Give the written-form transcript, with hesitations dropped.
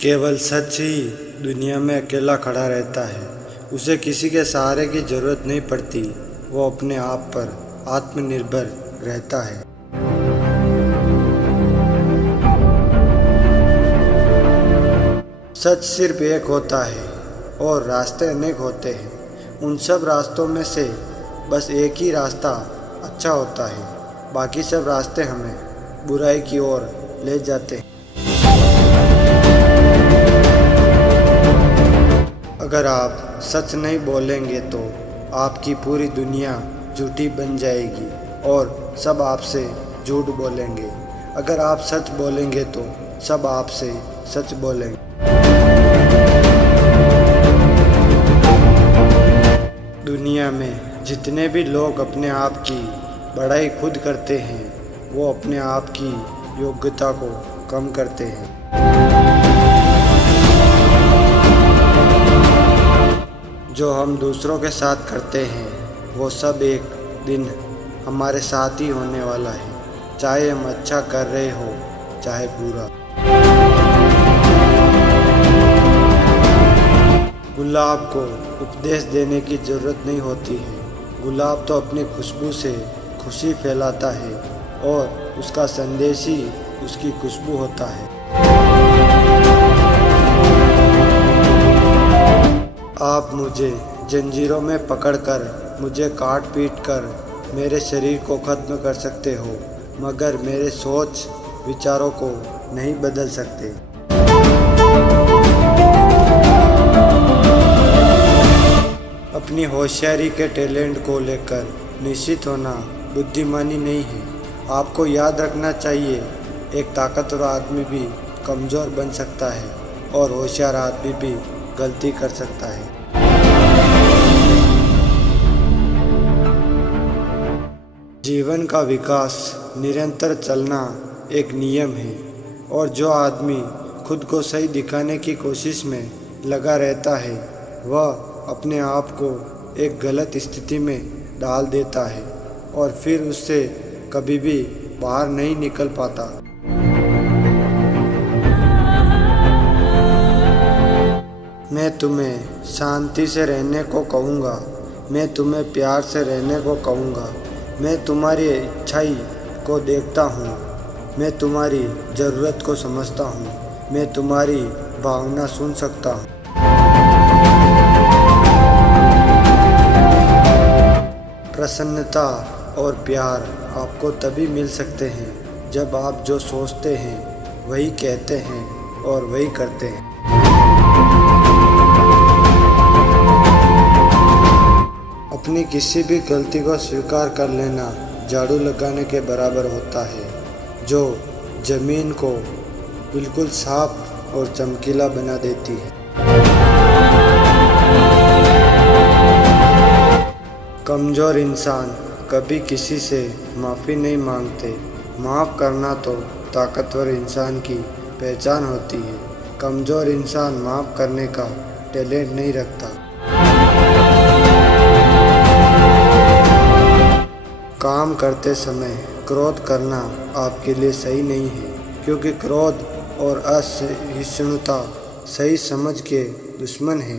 केवल सच ही दुनिया में अकेला खड़ा रहता है। उसे किसी के सहारे की जरूरत नहीं पड़ती। वो अपने आप पर आत्मनिर्भर रहता है। सच सिर्फ एक होता है और रास्ते अनेक होते हैं। उन सब रास्तों में से बस एक ही रास्ता अच्छा होता है। बाकी सब रास्ते हमें बुराई की ओर ले जाते हैं। अगर आप सच नहीं बोलेंगे तो आपकी पूरी दुनिया झूठी बन जाएगी और सब आपसे झूठ बोलेंगे। अगर आप सच बोलेंगे तो सब आपसे सच बोलेंगे। दुनिया में जितने भी लोग अपने आप की बड़ाई खुद करते हैं, वो अपने आप की योग्यता को कम करते हैं। जो हम दूसरों के साथ करते हैं वो सब एक दिन हमारे साथ ही होने वाला है, चाहे हम अच्छा कर रहे हो चाहे बुरा। गुलाब को उपदेश देने की ज़रूरत नहीं होती है। गुलाब तो अपनी खुशबू से खुशी फैलाता है और उसका संदेश ही उसकी खुशबू होता है। आप मुझे जंजीरों में पकड़कर मुझे काट पीट कर मेरे शरीर को ख़त्म कर सकते हो, मगर मेरे सोच विचारों को नहीं बदल सकते। अपनी होशियारी के टैलेंट को लेकर निश्चित होना बुद्धिमानी नहीं है। आपको याद रखना चाहिए, एक ताकतवर आदमी भी कमज़ोर बन सकता है और होशियार आदमी भी गलती कर सकता है। जीवन का विकास निरंतर चलना एक नियम है और जो आदमी खुद को सही दिखाने की कोशिश में लगा रहता है वह अपने आप को एक गलत स्थिति में डाल देता है और फिर उससे कभी भी बाहर नहीं निकल पाता। मैं तुम्हें शांति से रहने को कहूँगा, मैं तुम्हें प्यार से रहने को कहूँगा। मैं तुम्हारी इच्छाई को देखता हूँ, मैं तुम्हारी ज़रूरत को समझता हूँ, मैं तुम्हारी भावना सुन सकता हूँ। प्रसन्नता और प्यार आपको तभी मिल सकते हैं जब आप जो सोचते हैं वही कहते हैं और वही करते हैं। अपनी किसी भी गलती को स्वीकार कर लेना झाड़ू लगाने के बराबर होता है, जो ज़मीन को बिल्कुल साफ और चमकीला बना देती है। कमज़ोर इंसान कभी किसी से माफ़ी नहीं मांगते। माफ़ करना तो ताकतवर इंसान की पहचान होती है। कमज़ोर इंसान माफ़ करने का टैलेंट नहीं रखता। काम करते समय क्रोध करना आपके लिए सही नहीं है, क्योंकि क्रोध और असहिष्णुता सही समझ के दुश्मन हैं।